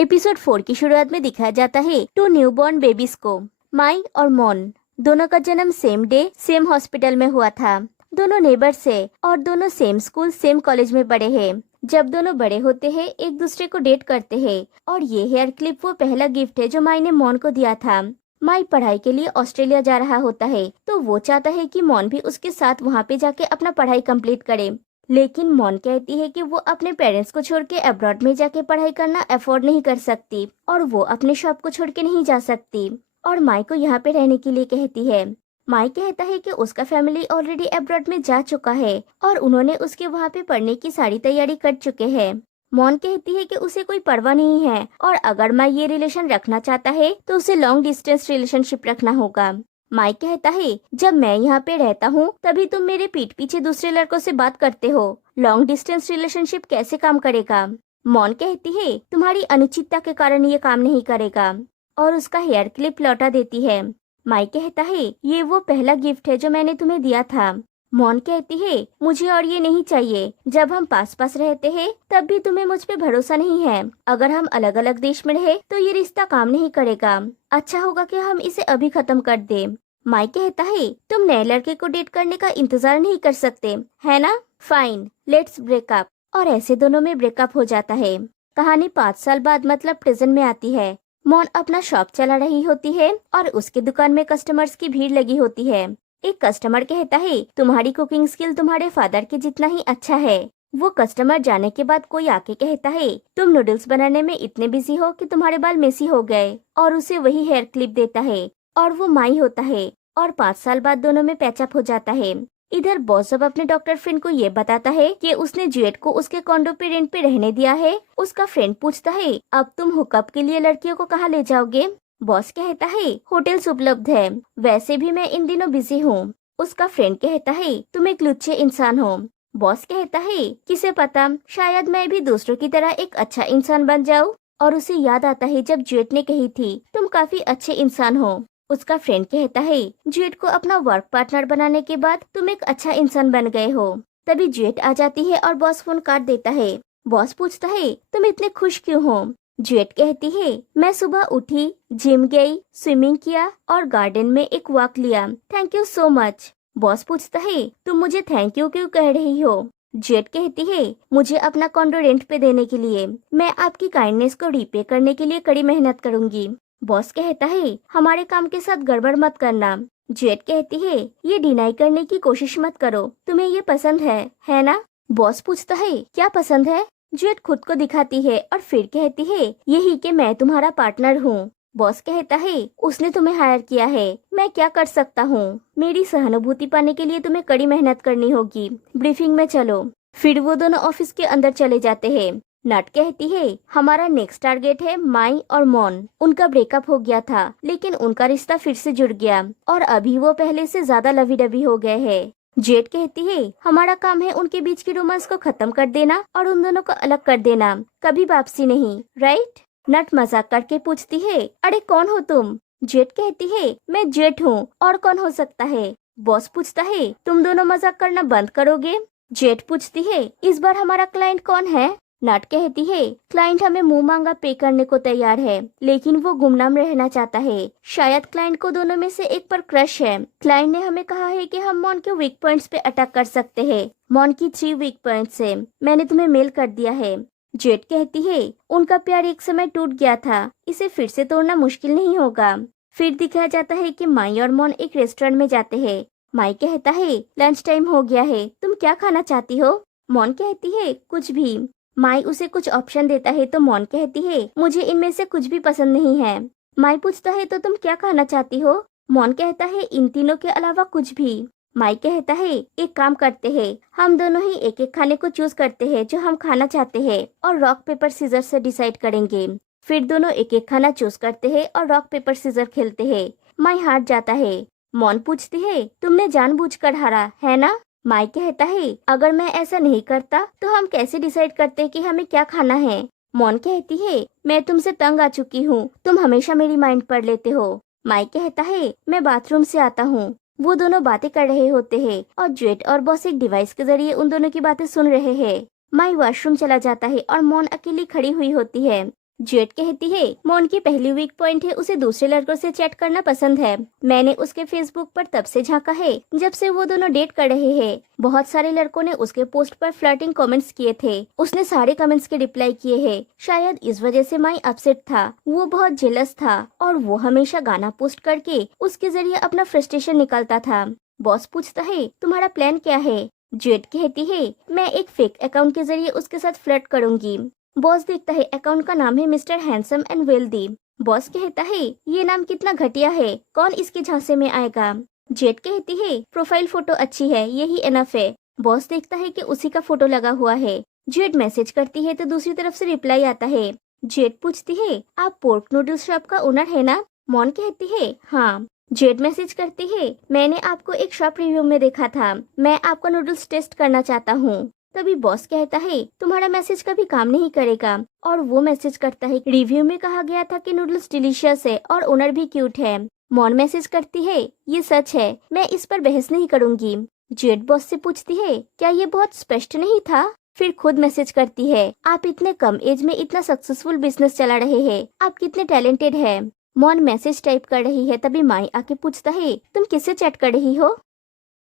Episode 4 की शुरुआत में दिखाया जाता है 2 न्यूबॉर्न बेबीज को। माई और मॉन दोनों का जन्म सेम डे सेम हॉस्पिटल में हुआ था। दोनों नेबर्स है और दोनों सेम स्कूल सेम कॉलेज में पढ़े हैं। जब दोनों बड़े होते हैं एक दूसरे को डेट करते हैं और ये हेयर क्लिप वो पहला गिफ्ट है जो माई ने मॉन को दिया था। माई पढ़ाई के लिए ऑस्ट्रेलिया जा रहा होता है तो वो चाहता है कि मॉन भी उसके साथ वहाँ पे जाके अपना पढ़ाई कंप्लीट करे, लेकिन मॉन कहती है कि वो अपने पेरेंट्स को छोड़ के अब्रॉड में जाके पढ़ाई करना अफोर्ड नहीं कर सकती और वो अपने शॉप को छोड़ के नहीं जा सकती और माई को यहाँ पे रहने के लिए कहती है। माई कहता है कि उसका फैमिली ऑलरेडी अब्रॉड में जा चुका है और उन्होंने उसके वहाँ पे पढ़ने की सारी तैयारी कर चुके हैं। मॉन कहती है कि उसे कोई परवाह नहीं है और अगर माई ये रिलेशन रखना चाहता है तो उसे लॉन्ग डिस्टेंस रिलेशनशिप रखना होगा। माइक कहता है जब मैं यहाँ पे रहता हूँ तभी तुम मेरे पीठ पीछे दूसरे लड़कों से बात करते हो, लॉन्ग डिस्टेंस रिलेशनशिप कैसे काम करेगा। मॉन कहती है तुम्हारी अनिश्चितता के कारण ये काम नहीं करेगा और उसका हेयर क्लिप लौटा देती है। माइक कहता है ये वो पहला गिफ्ट है जो मैंने तुम्हें दिया था। मॉन कहती है मुझे और ये नहीं चाहिए। जब हम पास पास रहते हैं तब भी तुम्हें मुझ पे भरोसा नहीं है। अगर हम अलग अलग देश में रहे तो ये रिश्ता काम नहीं करेगा। अच्छा होगा कि हम इसे अभी खत्म कर दें। माइक कहता है तुम नए लड़के को डेट करने का इंतजार नहीं कर सकते है ना, फाइन लेट्स ब्रेकअप। और ऐसे दोनों में ब्रेकअप हो जाता है। कहानी 5 साल बाद मतलब प्रेजेंट में आती है। मॉन अपना शॉप चला रही होती है और उसकी दुकान में कस्टमर्स की भीड़ लगी होती है। एक कस्टमर कहता है तुम्हारी कुकिंग स्किल तुम्हारे फादर के जितना ही अच्छा है। वो कस्टमर जाने के बाद कोई आके कहता है तुम नूडल्स बनाने में इतने बिजी हो कि तुम्हारे बाल मेसी हो गए और उसे वही हेयर क्लिप देता है और वो माई होता है और 5 साल बाद दोनों में पैचअप हो जाता है। इधर बॉस अब अपने डॉक्टर फ्रेंड को ये बताता है कि उसने ज्यूएट को उसके कॉन्डो पे रेंट पे रहने दिया है। उसका फ्रेंड पूछता है अब तुम हुकअप के लिए लड़कियों को कहाँ ले जाओगे। बॉस कहता है होटल्स उपलब्ध है, वैसे भी मैं इन दिनों बिजी हूँ। उसका फ्रेंड कहता है तुम एक लुच्चे इंसान हो। बॉस कहता है किसे पता शायद मैं भी दूसरों की तरह एक अच्छा इंसान बन जाऊँ। और उसे याद आता है जब ज्यूएट ने कही थी तुम काफी अच्छे इंसान हो। उसका फ्रेंड कहता है ज्यूएट को अपना वर्क पार्टनर बनाने के बाद तुम एक अच्छा इंसान बन गए हो। तभी ज्यूएट आ जाती है और बॉस फोन काट देता है। बॉस पूछता है तुम इतने खुश क्यों हो। ज्यूएट कहती है मैं सुबह उठी, जिम गई, स्विमिंग किया और गार्डन में एक वॉक लिया, thank you so much. Boss पूछता है तुम मुझे थैंक यू क्यों कह रही हो। ज्यूएट कहती है मुझे अपना कॉन्डो रेंट पे देने के लिए मैं आपकी काइंडनेस को रिपे करने के लिए कड़ी मेहनत करूंगी। बॉस कहता है हमारे काम के साथ गड़बड़ मत करना। ज्यूएट कहती है ये डिनाई करने की कोशिश मत करो, तुम्हें ये पसंद है ना। बॉस पूछता है क्या पसंद है। ज्यूएट खुद को दिखाती है और फिर कहती है यही कि मैं तुम्हारा पार्टनर हूँ। बॉस कहता है उसने तुम्हें हायर किया है, मैं क्या कर सकता हूँ। मेरी सहानुभूति पाने के लिए तुम्हें कड़ी मेहनत करनी होगी, ब्रीफिंग में चलो। फिर वो दोनों ऑफिस के अंदर चले जाते हैं। नट कहती है हमारा नेक्स्ट टारगेट है माई और मॉन। उनका ब्रेकअप हो गया था लेकिन उनका रिश्ता फिर से जुड़ गया और अभी वो पहले से ज्यादा लवी डबी हो गए हैं। जेट कहती है हमारा काम है उनके बीच की रोमांस को खत्म कर देना और उन दोनों को अलग कर देना, कभी वापसी नहीं, राइट। नट मजाक करके पूछती है अरे कौन हो तुम। जेट कहती है मैं जेट हूँ, और कौन हो सकता है। बॉस पूछता है तुम दोनों मजाक करना बंद करोगे। जेट पूछती है इस बार हमारा क्लाइंट कौन है। नट कहती है क्लाइंट हमें मुंह मांगा पे करने को तैयार है लेकिन वो गुमनाम रहना चाहता है। शायद क्लाइंट को दोनों में से एक पर क्रश है। क्लाइंट ने हमें कहा है कि हम मॉन के वीक पॉइंट्स पे अटैक कर सकते हैं। मॉन की 3 वीक पॉइंट्स है, मैंने तुम्हें मेल कर दिया है। जेट कहती है उनका प्यार एक समय टूट गया था, इसे फिर से तोड़ना मुश्किल नहीं होगा। फिर दिखाया जाता है कि माई और मॉन एक रेस्टोरेंट में जाते हैं। माई कहता है लंच टाइम हो गया है, तुम क्या खाना चाहती हो। मॉन कहती है कुछ भी। माई उसे कुछ ऑप्शन देता है तो मॉन कहती है मुझे इनमें से कुछ भी पसंद नहीं है। माई पूछता है तो तुम क्या खाना चाहती हो। मॉन कहता है इन तीनों के अलावा कुछ भी। माई कहता है एक काम करते हैं, हम दोनों ही एक एक खाने को चूज करते हैं जो हम खाना चाहते हैं और रॉक पेपर सीजर से डिसाइड करेंगे। फिर दोनों एक एक खाना चूज करते हैं और रॉक पेपर सीजर खेलते हैं। माई हार जाता है। मॉन पूछती है तुमने जानबूझकर हारा है ना। माई कहता है अगर मैं ऐसा नहीं करता तो हम कैसे डिसाइड करते कि हमें क्या खाना है। मॉन कहती है मैं तुमसे तंग आ चुकी हूँ, तुम हमेशा मेरी माइंड पढ़ लेते हो। माई कहता है मैं बाथरूम से आता हूँ। वो दोनों बातें कर रहे होते हैं और ज्यूएट और बॉस एक डिवाइस के जरिए उन दोनों की बातें सुन रहे हैं। माई वॉशरूम चला जाता है और मॉन अकेली खड़ी हुई होती है। जेट कहती है मॉन की पहली वीक पॉइंट है उसे दूसरे लड़कों से चैट करना पसंद है। मैंने उसके फेसबुक पर तब से झांका है जब से वो दोनों डेट कर रहे हैं। बहुत सारे लड़कों ने उसके पोस्ट पर फ्लर्टिंग कमेंट्स किए थे। उसने सारे कमेंट्स के रिप्लाई किए हैं। शायद इस वजह से माई अपसेट था। वो बहुत जेलस था और वो हमेशा गाना पोस्ट करके उसके जरिए अपना फ्रस्ट्रेशन निकालता था। बॉस पूछता है तुम्हारा प्लान क्या है? जेट कहती है मैं एक फेक अकाउंट के जरिए उसके साथ फ्लर्ट करूंगी। बॉस देखता है अकाउंट का नाम है mister handsome and wealthy. Boss कहता है ये नाम कितना घटिया है, कौन इसके झांसे में आएगा? जेट कहती है प्रोफाइल फोटो अच्छी है, यही एनफ है। बॉस देखता है कि उसी का फोटो लगा हुआ है। जेट मैसेज करती है तो दूसरी तरफ से रिप्लाई आता है। जेट पूछती है आप पोर्क नूडल्स शॉप का ओनर है ना? मॉन कहती है हाँ। जेट मैसेज करती है मैंने आपको एक शॉप रिव्यू में देखा था, मैं आपका नूडल्स टेस्ट करना चाहता हूँ। तभी बॉस कहता है तुम्हारा मैसेज कभी काम नहीं करेगा और वो मैसेज करता है रिव्यू में कहा गया था कि नूडल्स डिलीशियस है और ओनर भी क्यूट है। मॉन मैसेज करती है ये सच है, मैं इस पर बहस नहीं करूंगी। जेट बॉस से पूछती है क्या ये बहुत स्पष्ट नहीं था? फिर खुद मैसेज करती है आप इतने कम एज में इतना सक्सेसफुल बिजनेस चला रहे हैं, आप कितने टैलेंटेड है। मॉन मैसेज टाइप कर रही है तभी माई आके पूछता है तुम किससे चैट कर रही हो?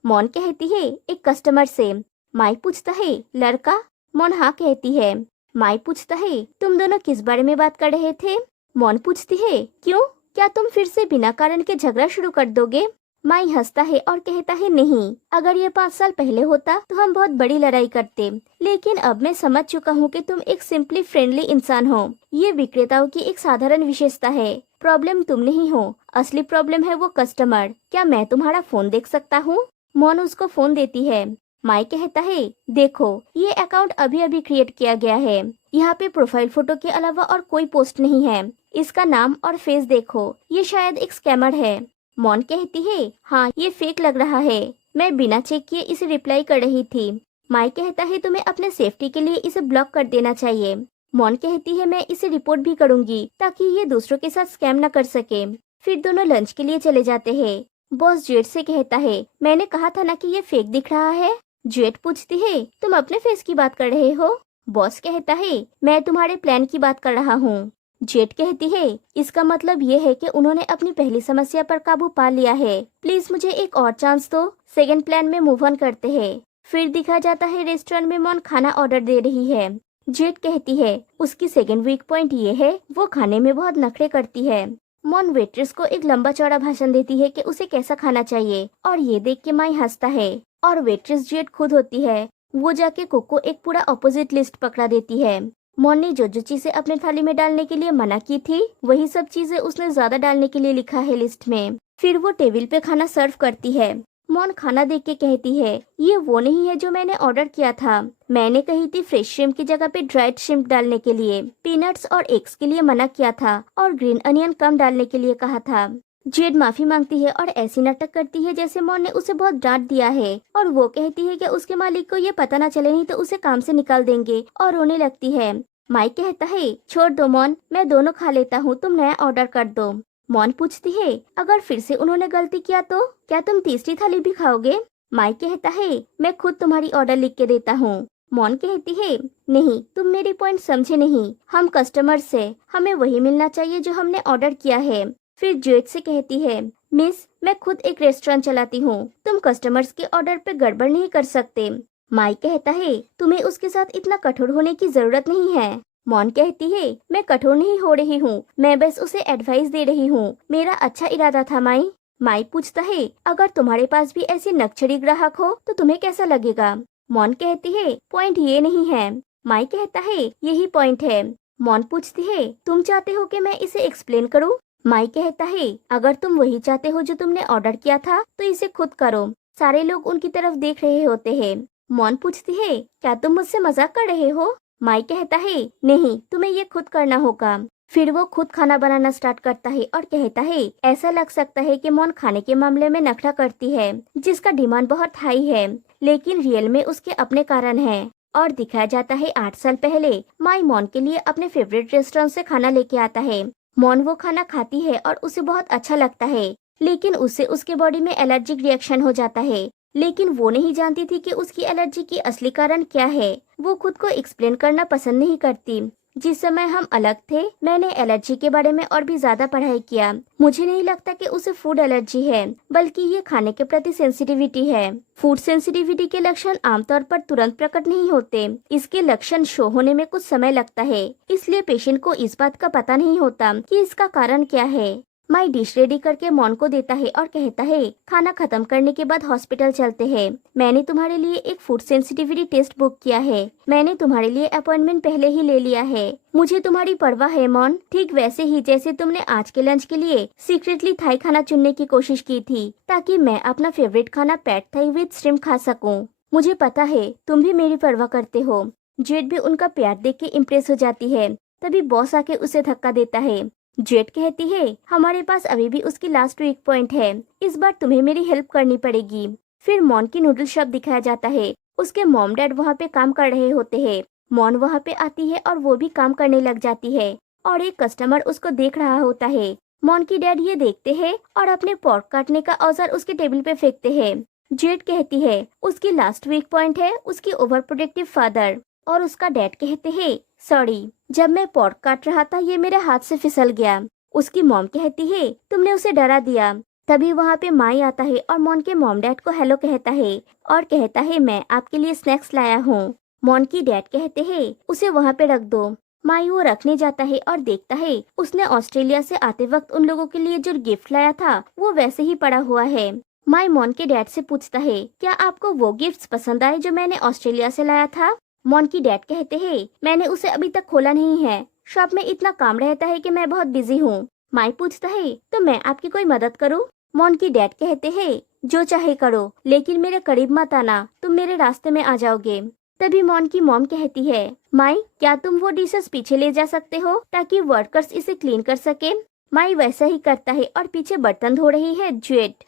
मॉन कहती है एक कस्टमर से। माई पूछता है लड़का? मॉन हाँ कहती है। माई पूछता है तुम दोनों किस बारे में बात कर रहे थे? मॉन पूछती है क्यों, क्या तुम फिर से बिना कारण के झगड़ा शुरू कर दोगे? माई हंसता है और कहता है नहीं, अगर ये 5 साल पहले होता तो हम बहुत बड़ी लड़ाई करते, लेकिन अब मैं समझ चुका हूँ कि तुम एक सिंपली फ्रेंडली इंसान हो। ये विक्रेताओं की एक साधारण विशेषता है। प्रॉब्लम तुम नहीं हो, असली प्रॉब्लम है वो कस्टमर। क्या मैं तुम्हारा फोन देख सकता हूँ? मॉन उसको फोन देती है। माई कहता है देखो ये अकाउंट अभी अभी क्रिएट किया गया है, यहाँ पे प्रोफाइल फोटो के अलावा और कोई पोस्ट नहीं है। इसका नाम और फेस देखो, ये शायद एक स्कैमर है। मॉन कहती है हाँ ये फेक लग रहा है, मैं बिना चेक किए इसे रिप्लाई कर रही थी। माई कहता है तुम्हें अपने सेफ्टी के लिए इसे ब्लॉक कर देना चाहिए। मॉन कहती है मैं इसे रिपोर्ट भी करूंगी ताकि ये दूसरों के साथ स्कैम न कर सके। फिर दोनों लंच के लिए चले जाते हैं। बॉस जेट से कहता है मैंने कहा था ना कि ये फेक दिख रहा है। जेट पूछती है तुम अपने फेस की बात कर रहे हो? बॉस कहता है मैं तुम्हारे प्लान की बात कर रहा हूँ। जेट कहती है इसका मतलब ये है कि उन्होंने अपनी पहली समस्या पर काबू पा लिया है, प्लीज मुझे एक और चांस दो, सेकंड प्लान में मूव ऑन करते हैं। फिर दिखा जाता है रेस्टोरेंट में मॉन खाना ऑर्डर दे रही है। जेट कहती है उसकी सेकंड वीक पॉइंट ये है वो खाने में बहुत नखरे करती है। मॉन वेट्रेस को एक लंबा चौड़ा भाषण देती है कि उसे कैसा खाना चाहिए और ये देख के माई हंसता है और वेट्रेस जेट खुद होती है। वो जाके कुक को एक पूरा ऑपोजिट लिस्ट पकड़ा देती है। मॉन ने जो चीजें अपने थाली में डालने के लिए मना की थी वही सब चीजें उसने ज्यादा डालने के लिए लिखा है लिस्ट में। फिर वो टेबल पे खाना सर्व करती है। मॉन खाना देख के कहती है ये वो नहीं है जो मैंने ऑर्डर किया था, मैंने कही थी फ्रेश श्रिम्प की जगह पे ड्राइड श्रिम्प डालने के लिए, पीनट्स और एग्स के लिए मना किया था और ग्रीन अनियन कम डालने के लिए कहा था। जेड माफी मांगती है और ऐसी नाटक करती है जैसे मॉन ने उसे बहुत डांट दिया है और वो कहती है कि उसके मालिक को ये पता न चले नहीं तो उसे काम से निकाल देंगे और रोने लगती है। माइक कहता है छोड़ दो मॉन, मैं दोनों खा लेता हूँ, तुम नया ऑर्डर कर दो। मॉन पूछती है अगर फिर से उन्होंने गलती किया तो क्या तुम तीसरी थाली भी खाओगे? माइक कहता है मैं खुद तुम्हारी ऑर्डर लिख के देता हूँ। मॉन कहती है नहीं, तुम मेरी पॉइंट समझे नहीं, हम कस्टमर्स से, हमें वही मिलना चाहिए जो हमने ऑर्डर किया है। फिर जेट से कहती है मिस मैं खुद एक रेस्टोरेंट चलाती हूँ, तुम कस्टमर्स के ऑर्डर पे गड़बड़ नहीं कर सकते। माइक कहता है तुम्हें उसके साथ इतना कठोर होने की जरूरत नहीं है। मॉन कहती है मैं कठोर नहीं हो रही हूँ, मैं बस उसे एडवाइस दे रही हूँ, मेरा अच्छा इरादा था माई। माई पूछता है अगर तुम्हारे पास भी ऐसी नक्चरी ग्राहक हो तो तुम्हें कैसा लगेगा? मॉन कहती है पॉइंट ये नहीं है। माई कहता है यही पॉइंट है। मॉन पूछती है तुम चाहते हो कि मैं इसे एक्सप्लेन करूँ? माई कहता है अगर तुम वही चाहते हो जो तुमने ऑर्डर किया था तो इसे खुद करो। सारे लोग उनकी तरफ देख रहे होते हैं। मॉन पूछती है क्या तुम मुझसे मजाक कर रहे हो? माई कहता है नहीं, तुम्हें ये खुद करना होगा। फिर वो खुद खाना बनाना स्टार्ट करता है और कहता है ऐसा लग सकता है कि मॉन खाने के मामले में नखरा करती है जिसका डिमांड बहुत हाई है, लेकिन रियल में उसके अपने कारण है। और दिखाया जाता है 8 साल पहले माई मॉन के लिए अपने फेवरेट रेस्टोरेंट से खाना लेके आता है। मॉन वो खाना खाती है और उसे बहुत अच्छा लगता है, लेकिन उससे उसके बॉडी में एलर्जिक रिएक्शन हो जाता है। लेकिन वो नहीं जानती थी कि उसकी एलर्जी की असली कारण क्या है। वो खुद को एक्सप्लेन करना पसंद नहीं करती। जिस समय हम अलग थे मैंने एलर्जी के बारे में और भी ज्यादा पढ़ाई किया। मुझे नहीं लगता कि उसे फूड एलर्जी है, बल्कि ये खाने के प्रति सेंसिटिविटी है। फूड सेंसिटिविटी के लक्षण आमतौर पर तुरंत प्रकट नहीं होते। इसके लक्षण शो होने में कुछ समय लगता है, इसलिए पेशेंट को इस बात का पता नहीं होता कि इसका कारण क्या है। माई डिश रेडी करके मॉन को देता है और कहता है खाना खत्म करने के बाद हॉस्पिटल चलते हैं। मैंने तुम्हारे लिए एक फूड सेंसिटिविटी टेस्ट बुक किया है। मैंने तुम्हारे लिए अपॉइंटमेंट पहले ही ले लिया है। मुझे तुम्हारी परवाह है मॉन, ठीक वैसे ही जैसे तुमने आज के लंच के लिए सीक्रेटली थाई खाना चुनने की कोशिश की थी ताकि मैं अपना फेवरेट खाना पैड थाई विद श्रिम्प खा सकूं। मुझे पता है तुम भी मेरी परवाह करते हो। जेड भी उनका प्यार देख के इम्प्रेस हो जाती है। तभी बॉस आके उसे धक्का देता है। जेट कहती है हमारे पास अभी भी उसकी लास्ट वीक पॉइंट है, इस बार तुम्हें मेरी हेल्प करनी पड़ेगी। फिर मॉन की नूडल शॉप दिखाया जाता है। उसके मॉम डैड वहाँ पे काम कर रहे होते हैं। मॉन वहाँ पे आती है और वो भी काम करने लग जाती है और एक कस्टमर उसको देख रहा होता है। मॉन की डैड ये देखते हैं और अपने पॉर्क काटने का औजार उसके टेबल पे फेंकते हैं। जेट कहती है उसकी लास्ट वीक पॉइंट है उसकी ओवर प्रोटेक्टिव फादर, और उसका डैड कहते हैं सॉरी, जब मैं पॉर्क काट रहा था ये मेरे हाथ से फिसल गया। उसकी मॉम कहती है तुमने उसे डरा दिया। तभी वहाँ पे माई आता है और मॉन के मॉम डैड को हेलो कहता है और कहता है मैं आपके लिए स्नैक्स लाया हूँ। मॉन की डैड कहते हैं उसे वहाँ पे रख दो। माई वो रखने जाता है और देखता है उसने ऑस्ट्रेलिया से आते वक्त उन लोगों के लिए जो गिफ्ट लाया था वो वैसे ही पड़ा हुआ है। माई मॉन के डैड से पूछता है क्या आपको वो गिफ्ट्स पसंद आए जो मैंने ऑस्ट्रेलिया से लाया था। मॉन की डैड कहते हैं मैंने उसे अभी तक खोला नहीं है, शॉप में इतना काम रहता है कि मैं बहुत बिजी हूँ। माई पूछता है तो मैं आपकी कोई मदद करूँ। मॉन की डैड कहते हैं जो चाहे करो, लेकिन मेरे करीब मत आना, तुम मेरे रास्ते में आ जाओगे। तभी मॉन की मॉम कहती है माई क्या तुम वो डिशेस पीछे ले जा सकते हो ताकि वर्कर्स इसे क्लीन कर सके। माई वैसा ही करता है और पीछे बर्तन धो रही है जेट।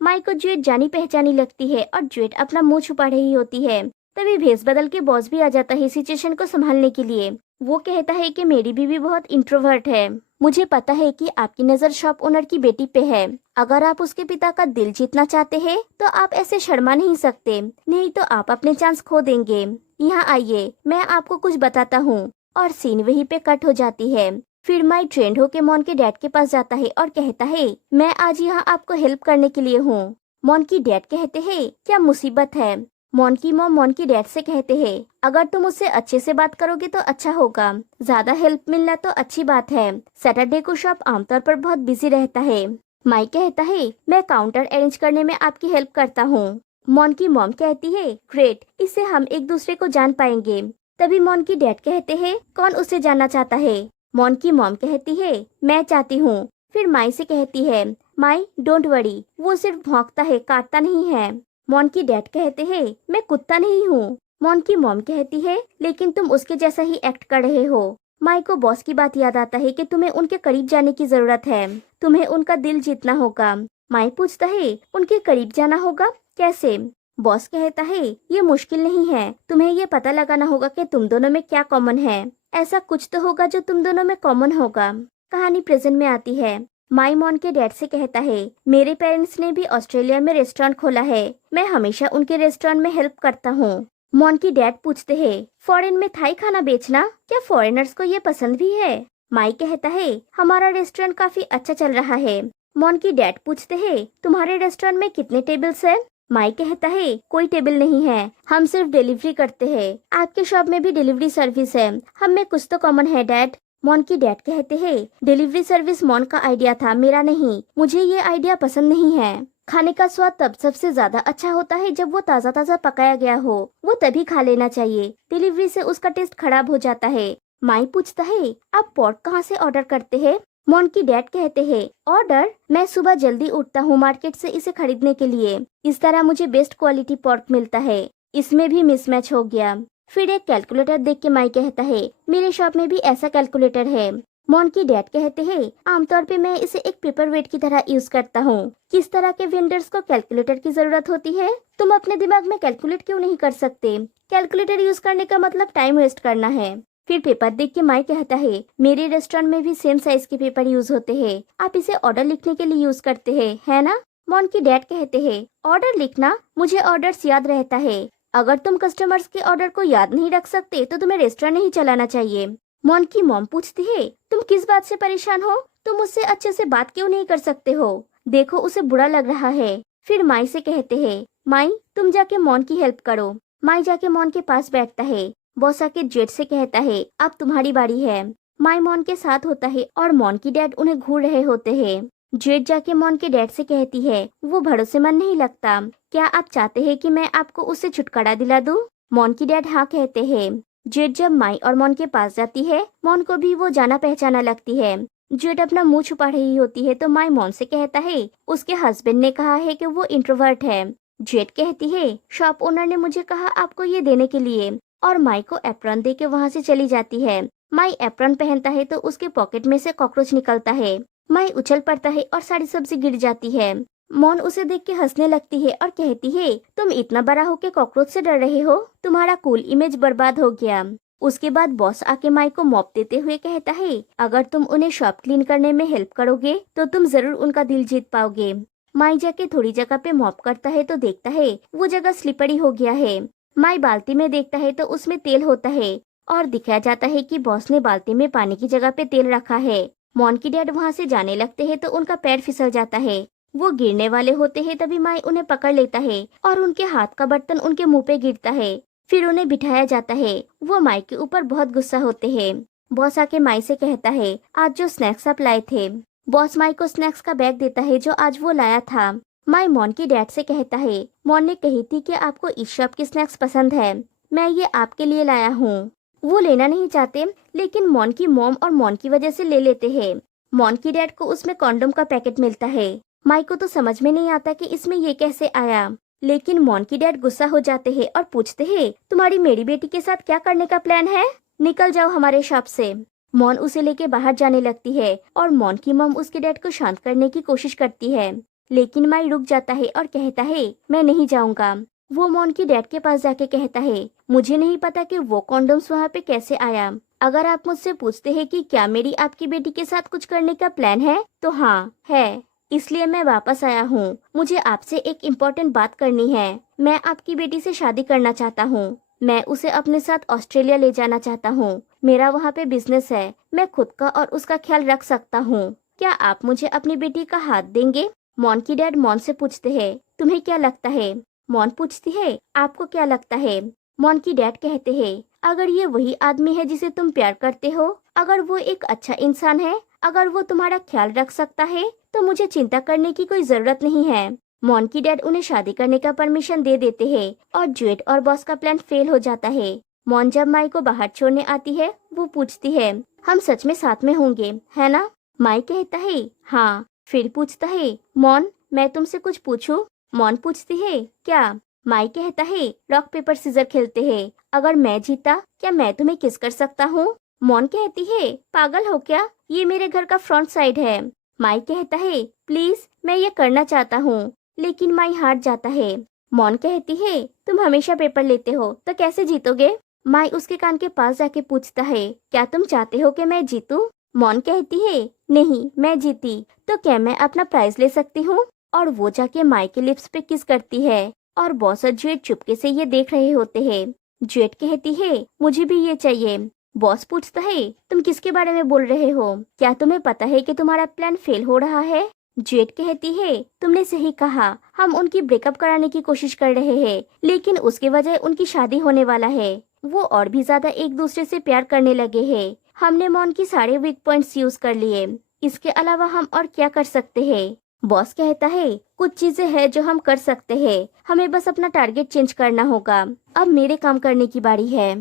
माई को ज्वेट जानी पहचानी लगती है और ज्वेट अपना मुंह छुपा रही होती है। तभी भेस बदल के बॉस भी आ जाता है सिचुएशन को संभालने के लिए। वो कहता है कि मेरी बीवी बहुत इंट्रोवर्ट है। मुझे पता है कि आपकी नजर शॉप ओनर की बेटी पे है। अगर आप उसके पिता का दिल जीतना चाहते हैं तो आप ऐसे शर्मा नहीं सकते, नहीं तो आप अपने चांस खो देंगे। यहाँ आइए मैं आपको कुछ बताता हूँ। और सीन वहीं पे कट हो जाती है। फिर माई ट्रेंड होके मॉन के डैड के पास जाता है और कहता है मैं आज यहाँ आपको हेल्प करने के लिए हूँ। मॉन की डैड कहते हैं क्या मुसीबत है। मॉन की मॉम मॉन की डैड से कहते हैं अगर तुम उससे अच्छे से बात करोगे तो अच्छा होगा, ज्यादा हेल्प मिलना तो अच्छी बात है। सैटरडे को शॉप आमतौर पर बहुत बिजी रहता है। माई कहता है मैं काउंटर अरेंज करने में आपकी हेल्प करता हूँ। मॉन की मॉम कहती है ग्रेट, इससे हम एक दूसरे को जान पाएंगे। तभी मॉन की डैड कहते हैं कौन उसे जानना चाहता है। मॉन की मॉम कहती है मैं चाहती हूँ। फिर माई से कहती है माई डोंट वरी, वो सिर्फ भौंकता है काटता नहीं है। मॉन की डैड कहते हैं मैं कुत्ता नहीं हूँ। मॉन की मॉम कहती है लेकिन तुम उसके जैसा ही एक्ट कर रहे हो। माई को बॉस की बात याद आता है कि तुम्हें उनके करीब जाने की जरूरत है, तुम्हें उनका दिल जीतना होगा। माई पूछता है उनके करीब जाना होगा कैसे। बॉस कहता है ये मुश्किल नहीं है, तुम्हें ये पता लगाना होगा कि तुम दोनों में क्या कॉमन है। ऐसा कुछ तो होगा जो तुम दोनों में कॉमन होगा। कहानी प्रेजेंट में आती है। माई मॉन के डैड से कहता है मेरे पेरेंट्स ने भी ऑस्ट्रेलिया में रेस्टोरेंट खोला है, मैं हमेशा उनके रेस्टोरेंट में हेल्प करता हूँ। मॉन की डैड पूछते हैं फॉरेन में थाई खाना बेचना, क्या फॉरेनर्स को ये पसंद भी है। माई कहता है हमारा रेस्टोरेंट काफी अच्छा चल रहा है। मॉन की डैड पूछते हैं तुम्हारे रेस्टोरेंट में कितने टेबल्स है। माई कहता है कोई टेबल नहीं है, हम सिर्फ डिलीवरी करते हैं। आपके शॉप में भी डिलीवरी सर्विस है, हम में कुछ तो कॉमन है डैड। मॉन की डैड कहते हैं डिलीवरी सर्विस मॉन का आइडिया था, मेरा नहीं। मुझे ये आइडिया पसंद नहीं है। खाने का स्वाद तब सबसे ज्यादा अच्छा होता है जब वो ताज़ा ताज़ा पकाया गया हो, वो तभी खा लेना चाहिए। डिलीवरी से उसका टेस्ट खराब हो जाता है। माई पूछता है आप पॉट कहाँ से ऑर्डर करते हैं। मॉन की डैड कहते हैं ऑर्डर, मैं सुबह जल्दी उठता हूँ मार्केट से इसे खरीदने के लिए, इस तरह मुझे बेस्ट क्वालिटी पॉर्क मिलता है। इसमें भी मिसमैच हो गया। फिर एक कैलकुलेटर देख के माई कहता है मेरे शॉप में भी ऐसा कैलकुलेटर है। मॉन की डैड कहते हैं आमतौर पे मैं इसे एक पेपर वेट की तरह यूज करता हूँ। किस तरह के वेंडर्स को कैलकुलेटर की जरूरत होती है, तुम अपने दिमाग में कैलकुलेट क्यों नहीं कर सकते। कैलकुलेटर यूज करने का मतलब टाइम वेस्ट करना है। फिर पेपर देख के माई कहता है, मेरे रेस्टोरेंट में भी सेम साइज के पेपर यूज होते हैं, आप इसे ऑर्डर लिखने के लिए यूज करते हैं, है ना? मॉन की डैड कहते हैं, ऑर्डर लिखना? मुझे ऑर्डर्स याद रहता है। अगर तुम कस्टमर्स के ऑर्डर को याद नहीं रख सकते तो तुम्हें रेस्टोरेंट नहीं चलाना चाहिए। मॉन की मॉम पूछती है, तुम किस बात से परेशान हो? तुम मुझसे अच्छे से बात क्यों नहीं कर सकते हो? देखो उसे बुरा लग रहा है। फिर माई से कहते हैं, माई तुम जाके मॉन की हेल्प करो। माई जाके मॉन के पास बैठता है। बॉस आके जेट से कहता है, अब तुम्हारी बारी है। माई मॉन के साथ होता है और मॉन की डैड उन्हें घूर रहे होते हैं। जेट जाके मॉन के डैड से कहती है, वो भरोसेमंद नहीं लगता, क्या आप चाहते हैं कि मैं आपको उससे छुटकारा दिला दूं? मॉन की डैड हाँ कहते हैं। जेट जब माई और मॉन के पास जाती है, मॉन को भी वो जाना पहचाना लगती है। जेट अपना मुंह छुपा रही होती है तो माई मॉन से कहता है, उसके हस्बैंड ने कहा है कि वो इंट्रोवर्ट है। जेट कहती है, शॉप ओनर ने मुझे कहा आपको ये देने के लिए, और माई को एप्रन दे के वहाँ से चली जाती है। माई एप्रन पहनता है तो उसके पॉकेट में से कॉकरोच निकलता है। माई उछल पड़ता है और सारी सब्जी गिर जाती है। मॉन उसे देख के हंसने लगती है और कहती है, तुम इतना बड़ा होके कॉकरोच से डर रहे हो? तुम्हारा कूल इमेज बर्बाद हो गया। उसके बाद बॉस आके माई को मॉप देते हुए कहता है, अगर तुम उन्हें शॉप क्लीन करने में हेल्प करोगे तो तुम जरूर उनका दिल जीत पाओगे। माई जाके थोड़ी जगह पे मॉप करता है तो देखता है वो जगह स्लिपरी हो गया है। माई बाल्टी में देखता है तो उसमें तेल होता है और दिखाया जाता है कि बॉस ने बाल्टी में पानी की जगह पे तेल रखा है। मॉन की डैड वहाँ से जाने लगते हैं तो उनका पैर फिसल जाता है। वो गिरने वाले होते हैं तभी माई उन्हें पकड़ लेता है और उनके हाथ का बर्तन उनके मुंह पे गिरता है। फिर उन्हें बिठाया जाता है। वो माई के ऊपर बहुत गुस्सा होते हैं। बॉस आके माई से कहता है, आज जो स्नैक्स आप लाए थे। बॉस माई को स्नैक्स का बैग देता है जो आज वो लाया था। माई मॉन की डैड से कहता है, मॉन ने कही थी कि आपको इस शॉप की स्नैक्स पसंद है, मैं ये आपके लिए लाया हूँ। वो लेना नहीं चाहते लेकिन मॉन की मॉम और मॉन की वजह से ले लेते हैं। मॉन की डैड को उसमें कॉन्डोम का पैकेट मिलता है। माई को तो समझ में नहीं आता कि इसमें ये कैसे आया, लेकिन मॉन की डैड गुस्सा हो जाते हैं और पूछते हैं, तुम्हारी मेरी बेटी के साथ क्या करने का प्लान है? निकल जाओ हमारे शॉप से। मॉन उसे लेके बाहर जाने लगती है और मॉन की मॉम उसके डैड को शांत करने की कोशिश करती है, लेकिन माई रुक जाता है और कहता है, मैं नहीं जाऊंगा। वो मॉन की डैड के पास जाके कहता है, मुझे नहीं पता कि वो कॉन्डोम्स वहाँ पे कैसे आया। अगर आप मुझसे पूछते हैं कि क्या मेरी आपकी बेटी के साथ कुछ करने का प्लान है, तो हाँ है, इसलिए मैं वापस आया हूँ। मुझे आपसे एक इम्पोर्टेंट बात करनी है। मैं आपकी बेटी से शादी करना चाहता हूँ। मैं उसे अपने साथ ऑस्ट्रेलिया ले जाना चाहता हूँ। मेरा वहाँ पे बिजनेस है, मैं खुद का और उसका ख्याल रख सकता हूँ। क्या आप मुझे अपनी बेटी का हाथ देंगे? मॉन की डैड मॉन से पूछते हैं, तुम्हें क्या लगता है? मॉन पूछती है, आपको क्या लगता है? मॉन की डैड कहते हैं, अगर ये वही आदमी है जिसे तुम प्यार करते हो, अगर वो एक अच्छा इंसान है, अगर वो तुम्हारा ख्याल रख सकता है, तो मुझे चिंता करने की कोई जरूरत नहीं है। मॉन की डैड उन्हें शादी करने का परमिशन दे देते हैं और जेट और बॉस का प्लान फेल हो जाता है। मॉन जब माई को बाहर छोड़ने आती है, वो पूछती है, हम सच में साथ में होंगे, है ना? माई कहता है, हाँ। फिर पूछता है, मॉन मैं तुमसे कुछ पूछूं? मॉन पूछती है, क्या? माई कहता है, रॉक पेपर सीजर खेलते हैं, अगर मैं जीता क्या मैं तुम्हें किस कर सकता हूँ? मॉन कहती है, पागल हो क्या, ये मेरे घर का फ्रंट साइड है। माई कहता है, प्लीज मैं ये करना चाहता हूँ, लेकिन माई हार जाता है। मॉन कहती है, तुम हमेशा पेपर लेते हो तो कैसे जीतोगे? माई उसके कान के पास जाके पूछता है, क्या तुम चाहते हो कि मैं जीतूं? मॉन कहती है, नहीं, मैं जीती तो क्या मैं अपना प्राइज ले सकती हूँ? और वो जाके माई के लिप्स पे किस करती है और बॉस और जेट चुपके से ये देख रहे होते हैं। जेट कहती है, मुझे भी ये चाहिए। बॉस पूछता है, तुम किसके बारे में बोल रहे हो? क्या तुम्हें पता है कि तुम्हारा प्लान फेल हो रहा है? जेट कहती है, तुमने सही कहा, हम उनकी ब्रेकअप कराने की कोशिश कर रहे हैं, लेकिन उसके वजह उनकी शादी होने वाला है। वो और भी ज्यादा एक दूसरे से प्यार करने लगे हैं। हमने मॉन की सारे वीक पॉइंट्स यूज कर लिए, इसके अलावा हम और क्या कर सकते हैं? बॉस कहता है, कुछ चीजें हैं जो हम कर सकते हैं, हमें बस अपना टारगेट चेंज करना होगा। अब मेरे काम करने की बारी है।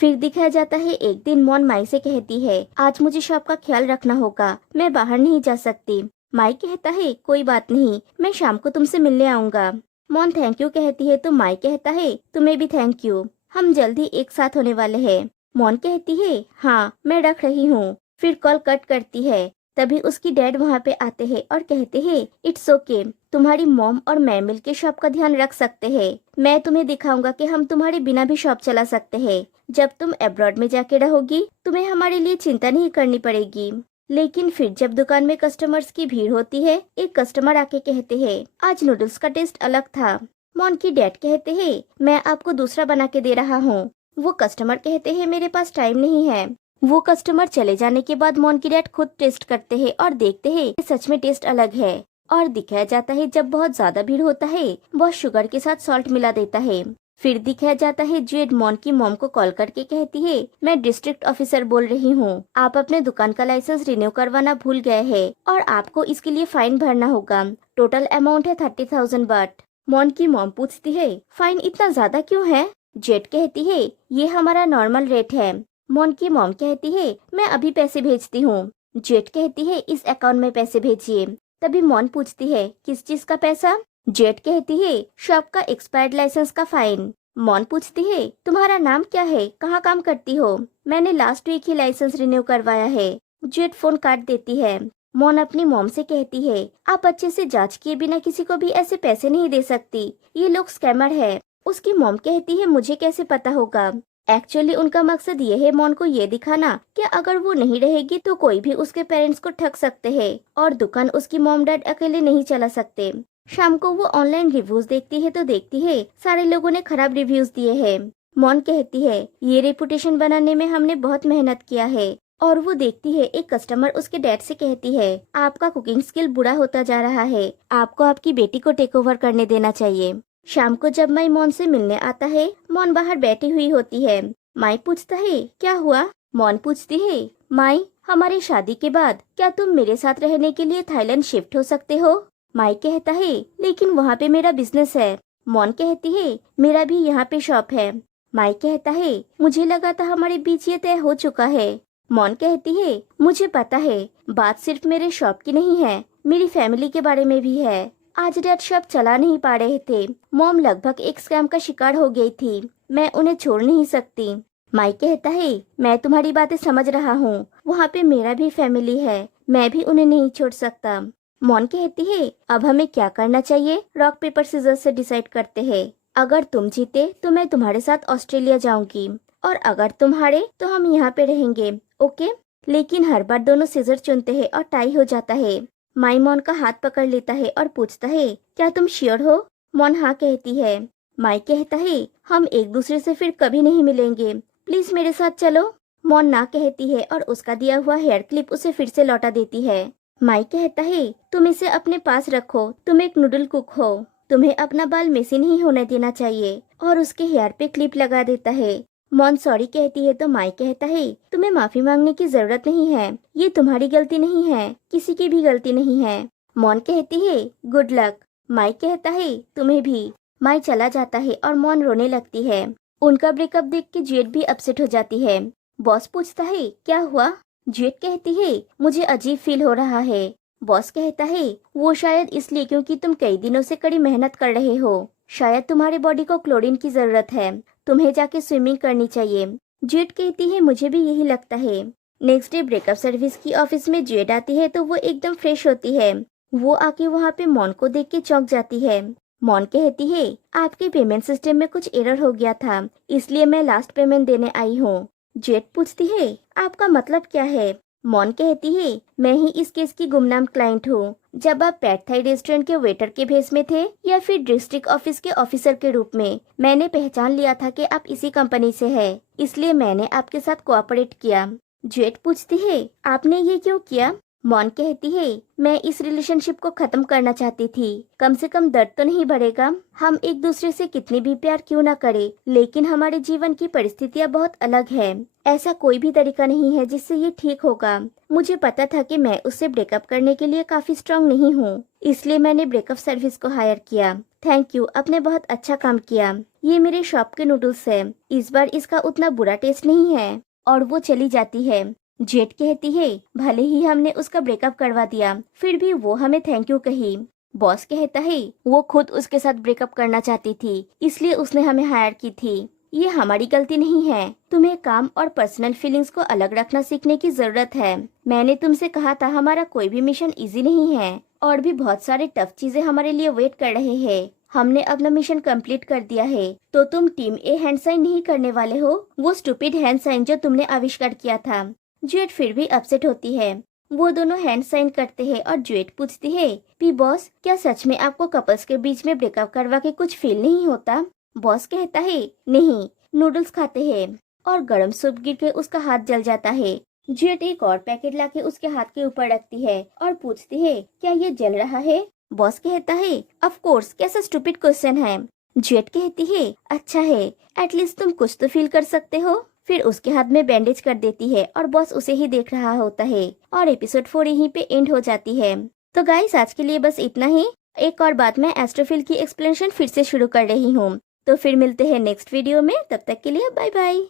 फिर दिखाया जाता है, एक दिन मॉन माई से कहती है, आज मुझे शॉप का ख्याल रखना होगा, मैं बाहर नहीं जा सकती। माई कहता है, कोई बात नहीं, मैं शाम को तुमसे मिलने आऊंगा। मॉन थैंक यू कहती है तो माई कहता है, तुम्हें भी थैंक यू, हम जल्दी एक साथ होने वाले हैं। मॉन कहती है, हाँ मैं रख रही हूँ। फिर कॉल कट करती है। तभी उसकी डैड वहाँ पे आते हैं और कहते हैं इट्स ओके, तुम्हारी मॉम और मैं मिलके शॉप का ध्यान रख सकते हैं। मैं तुम्हें दिखाऊंगा कि हम तुम्हारे बिना भी शॉप चला सकते हैं। जब तुम अब्रॉड में जाके रहोगी तुम्हें हमारे लिए चिंता नहीं करनी पड़ेगी। लेकिन फिर जब दुकान में कस्टमर्स की भीड़ होती है, एक कस्टमर आके कहते हैं आज नूडल्स का टेस्ट अलग था। मॉन की डैड कहते हैं मैं आपको दूसरा बना के दे रहा हूँ। वो कस्टमर कहते हैं मेरे पास टाइम नहीं है। वो कस्टमर चले जाने के बाद मॉन की डैड खुद टेस्ट करते हैं और देखते हैं कि सच में टेस्ट अलग है। और दिखाया जाता है जब बहुत ज्यादा भीड़ होता है वो शुगर के साथ सॉल्ट मिला देता है। फिर दिखाया जाता है जेड मॉन की मॉम को कॉल करके कहती है मैं डिस्ट्रिक्ट ऑफिसर बोल रही हूँ, आप अपने दुकान का लाइसेंस रिन्यू करवाना भूल गए हैं और आपको इसके लिए फाइन भरना होगा। टोटल अमाउंट है 30,000 बाट। मॉन की मॉम पूछती है फाइन इतना ज्यादा क्यों है? जेड कहती है ये हमारा नॉर्मल रेट है। मॉन की मॉम कहती है मैं अभी पैसे भेजती हूँ। जेड कहती है इस अकाउंट में पैसे भेजिए। तभी मॉन पूछती है किस चीज का पैसा? जेड कहती है शॉप का एक्सपायर्ड लाइसेंस का फाइन। मॉन पूछती है तुम्हारा नाम क्या है, कहाँ काम करती हो? मैंने लास्ट वीक ही लाइसेंस रिन्यू करवाया है। जेड फोन काट देती है। मॉन अपनी मॉम से कहती है आप अच्छे से जांच किए बिना किसी को भी ऐसे पैसे नहीं दे सकती, ये लोग स्कैमर है। उसकी मॉम कहती है मुझे कैसे पता होगा। एक्चुअली उनका मकसद ये है मॉन को ये दिखाना कि अगर वो नहीं रहेगी तो कोई भी उसके पेरेंट्स को ठग सकते हैं और दुकान उसकी मॉम डैड अकेले नहीं चला सकते। शाम को वो ऑनलाइन रिव्यूज देखती है तो देखती है सारे लोगों ने खराब रिव्यूज दिए हैं। मॉन कहती है ये रेपुटेशन बनाने में हमने बहुत मेहनत किया है। और वो देखती है एक कस्टमर उसके डैड से कहती है आपका कुकिंग स्किल बुरा होता जा रहा है, आपको आपकी बेटी को टेक ओवर करने देना चाहिए। शाम को जब माई मॉन से मिलने आता है, मॉन बाहर बैठी हुई होती है। माई पूछता है क्या हुआ? मॉन पूछती है माई हमारी शादी के बाद क्या तुम मेरे साथ रहने के लिए थाईलैंड शिफ्ट हो सकते हो? माई कहता है लेकिन वहाँ पे मेरा बिजनेस है। मॉन कहती है मेरा भी यहाँ पे शॉप है। माई कहता है मुझे लगा था हमारे बीच ये तय हो चुका है। मॉन कहती है मुझे पता है, बात सिर्फ मेरे शॉप की नहीं है, मेरी फैमिली के बारे में भी है। आज डैड शॉप चला नहीं पा रहे थे, मॉम लगभग एक स्कैम का शिकार हो गई थी, मैं उन्हें छोड़ नहीं सकती। माई कहता है मैं तुम्हारी बातें समझ रहा हूँ, वहाँ पे मेरा भी फैमिली है, मैं भी उन्हें नहीं छोड़ सकता। मॉन कहती है अब हमें क्या करना चाहिए? रॉक पेपर सीजर्स से डिसाइड करते हैं। अगर तुम जीते तो मैं तुम्हारे साथ ऑस्ट्रेलिया जाऊंगी और अगर तुम हारे तो हम यहाँ पे रहेंगे, ओके? लेकिन हर बार दोनों सीजर चुनते हैं और टाई हो जाता है। माई मॉन का हाथ पकड़ लेता है और पूछता है क्या तुम श्योर हो? मॉन हाँ कहती है। माई कहता है हम एक दूसरे से फिर कभी नहीं मिलेंगे, प्लीज मेरे साथ चलो। मॉन ना कहती है और उसका दिया हुआ हेयर क्लिप उसे फिर से लौटा देती है। माई कहता है तुम इसे अपने पास रखो, तुम एक नूडल कुक हो, तुम्हें अपना बाल मेसी नहीं होने देना चाहिए। और उसके हेयर पे क्लिप लगा देता है। मॉन सॉरी कहती है तो माई कहता है तुम्हें माफी मांगने की जरूरत नहीं है, ये तुम्हारी गलती नहीं है, किसी की भी गलती नहीं है। मॉन कहती है गुड लक। माई कहता है तुम्हें भी। माई चला जाता है और मॉन रोने लगती है। उनका ब्रेकअप देख के जेड भी अपसेट हो जाती है। बॉस पूछता है क्या हुआ? जेड कहती है मुझे अजीब फील हो रहा है। बॉस कहता है वो शायद इसलिए क्योंकि तुम कई दिनों से कड़ी मेहनत कर रहे हो, शायद तुम्हारे बॉडी को क्लोरीन की जरूरत है, तुम्हें जाके स्विमिंग करनी चाहिए। जेड कहती है मुझे भी यही लगता है। नेक्स्ट डे ब्रेकअप सर्विस की ऑफिस में जेड आती है तो वो एकदम फ्रेश होती है। वो आके वहाँ पे मॉन को देख के चौंक जाती है। मॉन कहती है आपके पेमेंट सिस्टम में कुछ एरर हो गया था, इसलिए मैं लास्ट पेमेंट देने आई हूँ। जेड पूछती है आपका मतलब क्या है? मॉन कहती है मैं ही इस केस की गुमनाम क्लाइंट हूँ। जब आप पैड थाई रेस्टोरेंट के वेटर के भेस में थे या फिर डिस्ट्रिक्ट ऑफिस के ऑफिसर के रूप में, मैंने पहचान लिया था कि आप इसी कंपनी से हैं, इसलिए मैंने आपके साथ कोऑपरेट किया। जेड पूछती है आपने ये क्यों किया? मॉन कहती है मैं इस रिलेशनशिप को खत्म करना चाहती थी, कम से कम दर्द तो नहीं बढ़ेगा। हम एक दूसरे से कितनी भी प्यार क्यों ना करें, लेकिन हमारे जीवन की परिस्थितियाँ बहुत अलग है। ऐसा कोई भी तरीका नहीं है जिससे ये ठीक होगा। मुझे पता था कि मैं उससे ब्रेकअप करने के लिए काफी स्ट्रांग नहीं हूँ, इसलिए मैंने ब्रेकअप सर्विस को हायर किया। थैंक यू, आपने बहुत अच्छा काम किया। ये मेरे शॉप के नूडल्स है, इस बार इसका उतना बुरा टेस्ट नहीं है। और वो चली जाती है। जेड कहती है भले ही हमने उसका ब्रेकअप करवा दिया, फिर भी वो हमें थैंक यू कही। बॉस कहता है वो खुद उसके साथ ब्रेकअप करना चाहती थी, इसलिए उसने हमें हायर की थी। ये हमारी गलती नहीं है। तुम्हें काम और पर्सनल फीलिंग्स को अलग रखना सीखने की जरूरत है। मैंने तुमसे कहा था हमारा कोई भी मिशन इजी नहीं है और भी बहुत सारे टफ चीजें हमारे लिए वेट कर रहे हैं। हमने अपना मिशन कंप्लीट कर दिया है, तो तुम टीम ए हैंड साइन नहीं करने वाले हो, वो स्टूपिड हैंड साइन जो तुमने आविष्कार किया था। ज्यूट फिर भी अपसेट होती है। वो दोनों हैंड साइन करते हैं और ज्यूट पूछती है, पी बॉस, क्या सच में आपको कपल्स के बीच में ब्रेकअप करवा के कुछ फील नहीं होता? बॉस कहता है, नहीं, नूडल्स खाते हैं, और गर्म सूप गिर के उसका हाथ जल जाता है। ज्यूट एक और पैकेट लाके उसके हाथ के ऊपर रखती है और पूछती है, क्या ये जल रहा है? बॉस कहता है, ऑफ कोर्स, कैसा स्टूपिड क्वेश्चन है। ज्यूट कहती है, अच्छा है, एटलीस्ट तुम कुछ तो फील कर सकते हो। फिर उसके हाथ में बैंडेज कर देती है और बॉस उसे ही देख रहा होता है और एपिसोड 4 यहीं पे एंड हो जाती है। तो गाइस, आज के लिए बस इतना ही। एक और बात, मैं एस्ट्रोफिल की एक्सप्लेनेशन फिर से शुरू कर रही हूँ। तो फिर मिलते हैं नेक्स्ट वीडियो में, तब तक के लिए बाय बाय।